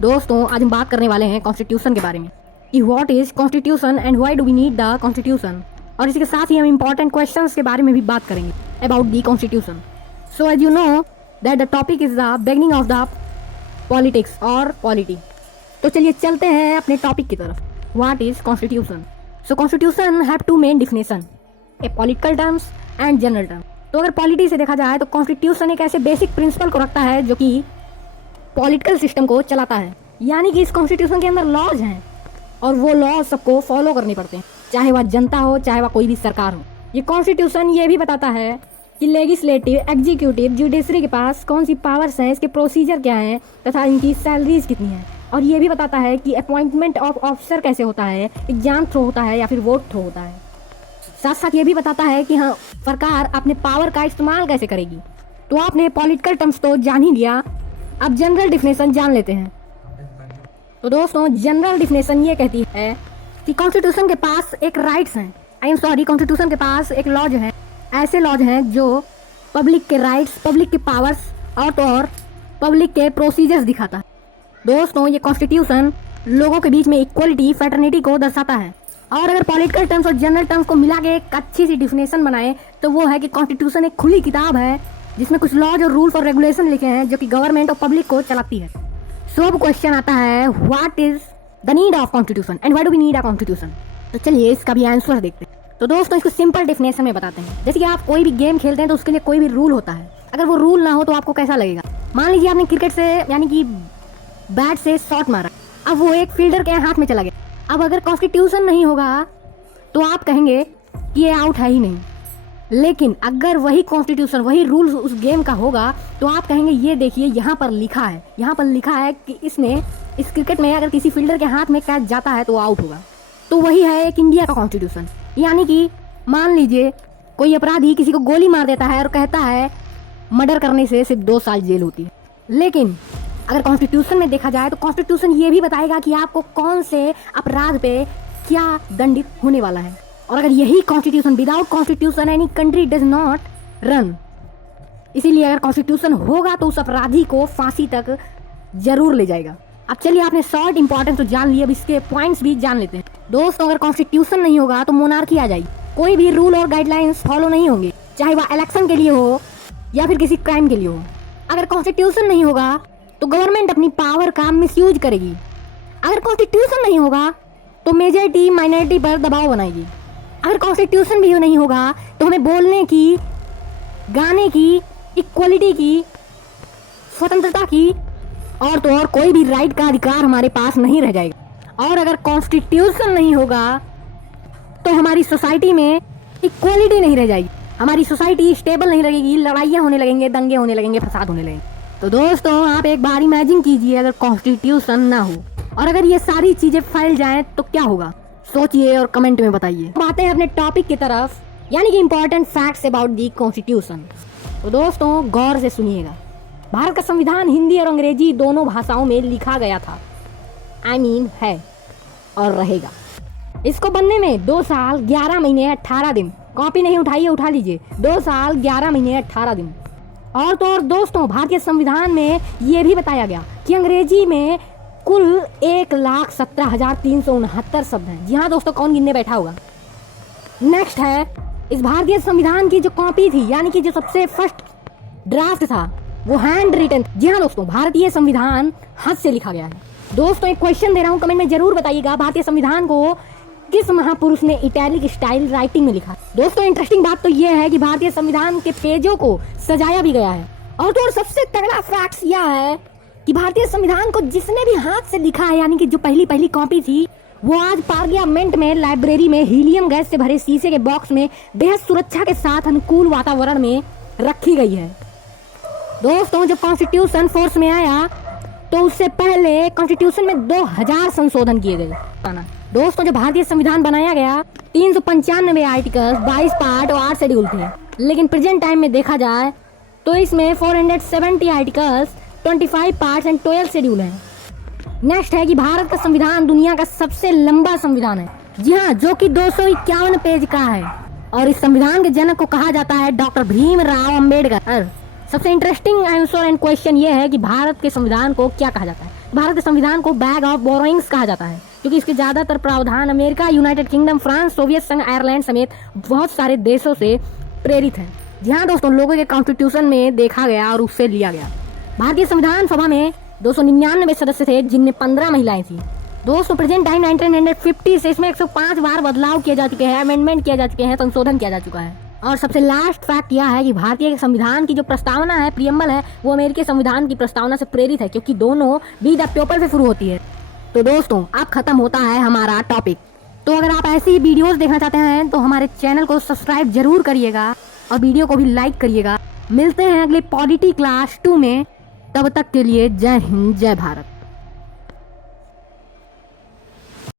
दोस्तों आज हम बात करने वाले हैं कॉन्स्टिट्यूशन के बारे में कि what is constitution and why do we need the constitution, और इसके साथ ही हम इंपॉर्टेंट क्वेश्चंस के बारे में भी बात करेंगे about the constitution. So as you know that the topic is the beginning of the politics और पॉलिटी। तो चलिए चलते हैं अपने टॉपिक की तरफ। What is constitution? So constitution have two main definition, a political terms and general term. तो अगर पॉलिटी से देखा जाए तो कॉन्स्टिट्यूशन एक ऐसे बेसिक प्रिंसिपल को रखता है जो कि पॉलिटिकल सिस्टम को चलाता है, यानी कि इस कॉन्स्टिट्यूशन के अंदर लॉज हैं और वो लॉज सबको फॉलो करने पड़ते हैं, चाहे वह जनता हो चाहे वह कोई भी सरकार हो। ये कॉन्स्टिट्यूशन ये भी बताता है कि लेजिस्लेटिव, एग्जीक्यूटिव, जुडिशरी के पास कौन सी पावर्स हैं, इसके प्रोसीजर क्या हैं तथा इनकी सैलरीज कितनी हैं, और ये भी बताता है कि अपॉइंटमेंट ऑफ ऑफिसर कैसे होता है, एग्जाम थ्रू होता है या फिर वोट थ्रू होता है। साथ साथ ये भी बताता है कि हाँ सरकार अपने पावर का इस्तेमाल कैसे करेगी। तो आपने पॉलिटिकल टर्म्स तो जान ही लिया, अब जनरल डिफिनेशन जान लेते हैं। तो दोस्तों जनरल डिफिनेशन ये कहती है कि कॉन्स्टिट्यूशन के पास एक राइट्स हैं, कॉन्स्टिट्यूशन के पास एक लॉज है, ऐसे लॉज हैं जो पब्लिक के राइट्स, पब्लिक के पावर्स और पब्लिक के प्रोसीजर्स दिखाता है। दोस्तों ये कॉन्स्टिट्यूशन लोगों के बीच में इक्वलिटी, फ्रेटर्निटी को दर्शाता है। और अगर पॉलिटिकल टर्म्स और जनरल टर्म्स को मिला के एक अच्छी सी डिफिनेशन बनाए तो वो है कि कॉन्स्टिट्यूशन एक खुली किताब है जिसमें कुछ लॉज और रूल्स और रेगुलेशन लिखे हैं जो कि गवर्नमेंट और पब्लिक को चलाती है। सो अब क्वेश्चन आता है what is the need of constitution and why do we need a constitution. तो चलिए इसका भी आंसर देखते हैं। तो दोस्तों इसको सिंपल डेफिनेशन में बताते हैं। जैसे कि आप कोई भी गेम खेलते हैं तो उसके लिए कोई भी रूल होता है, अगर वो रूल ना हो तो आपको कैसा लगेगा। मान लीजिए आपने क्रिकेट से यानी कि बैट से शॉट मारा, अब वो एक फील्डर के हाथ में चला गया। अब अगर कॉन्स्टिट्यूशन नहीं होगा तो आप कहेंगे कि ये आउट है ही नहीं, लेकिन अगर वही कॉन्स्टिट्यूशन, वही रूल्स उस गेम का होगा तो आप कहेंगे ये देखिए यहाँ पर लिखा है कि इसमें इस क्रिकेट में अगर किसी फील्डर के हाथ में कैच जाता है तो आउट होगा। तो वही है एक इंडिया का कॉन्स्टिट्यूशन। यानी कि मान लीजिए कोई अपराधी किसी को गोली मार देता है और कहता है मर्डर करने से सिर्फ 2 साल जेल होती है, लेकिन अगर कॉन्स्टिट्यूशन में देखा जाए तो कॉन्स्टिट्यूशन ये भी बताएगा कि आपको कौन से अपराध पे क्या दंडित होने वाला है। और अगर यही constitution, without constitution any country does not run, इसीलिए अगर कॉन्स्टिट्यूशन होगा तो उस अपराधी को फांसी तक जरूर ले जाएगा। अब चलिए आपने शॉर्ट इंपॉर्टेंस तो जान लिया, अब इसके पॉइंट्स भी जान लेते हैं। दोस्तों अगर कॉन्स्टिट्यूशन नहीं होगा तो मोनार्की आ जाएगी, कोई भी रूल और गाइडलाइंस फॉलो नहीं होंगे, चाहे वह इलेक्शन के लिए हो या फिर किसी क्राइम के लिए हो। अगर कॉन्स्टिट्यूशन नहीं होगा तो गवर्नमेंट अपनी पावर का मिसयूज करेगी। अगर कॉन्स्टिट्यूशन नहीं होगा तो मेजॉरिटी माइनॉरिटी पर दबाव बनाएगी। अगर कॉन्स्टिट्यूशन भी नहीं होगा तो हमें बोलने की, गाने की, इक्वलिटी की, स्वतंत्रता की और तो और कोई भी राइट का अधिकार हमारे पास नहीं रह जाएगा। और अगर कॉन्स्टिट्यूशन नहीं होगा तो हमारी सोसाइटी में इक्वलिटी नहीं रह जाएगी, हमारी सोसाइटी स्टेबल नहीं लगेगी, लड़ाइयाँ होने लगेंगे, दंगे होने लगेंगे, फसाद होने लगेंगे। तो दोस्तों आप एक बार इमेजिन कीजिए अगर कॉन्स्टिट्यूशन ना हो और अगर ये सारी चीजें फैल जाएं तो क्या होगा, सोचिए और कमेंट में बताइए। अब आते हैं अपने टॉपिक की तरफ, यानी कि important facts about the constitution. तो दोस्तों गौर से सुनिएगा, भारत का संविधान हिंदी और अंग्रेजी दोनों भाषाओं में लिखा गया था, है और रहेगा। इसको बनने में 2 साल 11 महीने 18 दिन, कॉपी नहीं उठाइए उठा लीजिए, 2 साल 11 महीने 18 दिन। और तो और दोस्तों भारतीय संविधान में ये भी बताया गया कि अंग्रेजी में कुल 1,17,369 शब्द हैं। जी हाँ दोस्तों, कौन गिनने बैठा होगा। नेक्स्ट है इस भारतीय संविधान की जो कॉपी थी, यानी कि जो सबसे फर्स्ट ड्राफ्ट था, वो हैंड रिटन। जी हाँ दोस्तों, भारतीय संविधान हाथ से लिखा गया है। दोस्तों एक क्वेश्चन दे रहा हूँ, कमेंट में जरूर बताइएगा, भारतीय संविधान को किस महापुरुष ने इटैलिक स्टाइल राइटिंग में लिखा। दोस्तों इंटरेस्टिंग बात तो ये है कि भारतीय संविधान के पेजों को सजाया भी गया है। और तो और सबसे तगड़ा फैक्ट यह है कि भारतीय संविधान को जिसने भी हाथ से लिखा है, यानी कि जो पहली कॉपी थी, वो आज पार्लियामेंट में लाइब्रेरी में हीलियम गैस से भरे शीशे के बॉक्स में बेहद सुरक्षा के साथ अनुकूल वातावरण में रखी गई है। दोस्तों जब कॉन्स्टिट्यूशन फोर्स में आया तो उससे पहले कॉन्स्टिट्यूशन में 2000 संशोधन किए गए। दोस्तों जब भारतीय संविधान बनाया गया 395 आर्टिकल्स, 22 पार्ट और 8 शेड्यूल थे, लेकिन प्रेजेंट टाइम में देखा जाए तो इसमें 470 आर्टिकल्स, 25 पार्ट्स एंड 12 शेड्यूल हैं। नेक्स्ट है कि भारत का संविधान दुनिया का सबसे लंबा संविधान है। जी हाँ, जो कि 251 पेज का है और इस संविधान के जनक को कहा जाता है डॉक्टर भीमराव अंबेडकर। सबसे इंटरेस्टिंग आंसर एंड क्वेश्चन ये है कि भारत के संविधान को क्या कहा जाता है। भारत के संविधान को बैग ऑफ बोरोइंग्स कहा जाता है क्योंकि इसके ज़्यादातर प्रावधान America, United kingdom, France, Soviet संघ, आयरलैंड समेत बहुत सारे देशों से प्रेरित हैं। जी हाँ दोस्तों, लोगों के कॉन्स्टिट्यूशन में देखा गया और उससे लिया गया। भारतीय संविधान सभा में 299 सदस्य थे जिनमें 15 महिलाएं थी। दोस्तों प्रेजेंट टाइम 1950 से इसमें 105 बार बदलाव किए जा चुके हैं, अमेंडमेंट किया जा चुके हैं, संशोधन किया जा चुका है। और सबसे लास्ट फैक्ट यह है कि भारतीय संविधान की जो प्रस्तावना है, प्रियम्बल है, वो अमेरिकी संविधान की प्रस्तावना से प्रेरित है क्योंकि दोनों बी द पीपल से शुरू होती है। तो दोस्तों अब खत्म होता है हमारा टॉपिक। तो अगर आप ऐसी वीडियोस देखना चाहते हैं तो हमारे चैनल को सब्सक्राइब जरूर करिएगा और वीडियो को भी लाइक करिएगा। मिलते हैं अगले पॉलिटी क्लास 2 में, तब तक के लिए जय हिंद, जय भारत।